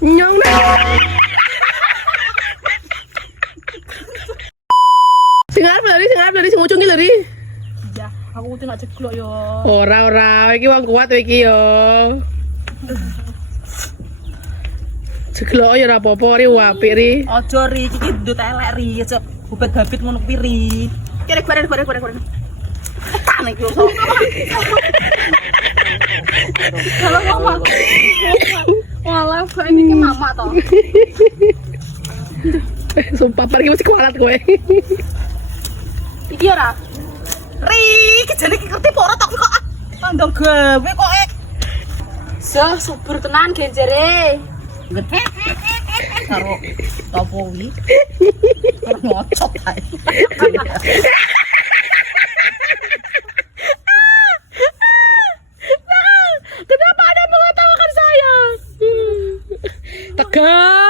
Nyong. Sing arep lari, sing ujung iki lari. Ya, aku tuh nak ceklok yo. Ora, iki wong kuat iki yo. Ceklok ya ora apa-apa ri apik ri. Ojo ri, iki ndut elek ri, cep. Bubet babit ngono kuwi ri. Kene bareng. Tak nek yo. Kalau mama. Walah, ini ke mama toh. Sumpah pergi mesti kualat kowe. Iki ora. Ri, kejane iki ngerti apa ora tok kok. Tandang gawe kok. Subur tenan genjere. Gede. Karo topo wi. Karo ngocot ae. Kenapa Anda mengetawakan saya? Tegar.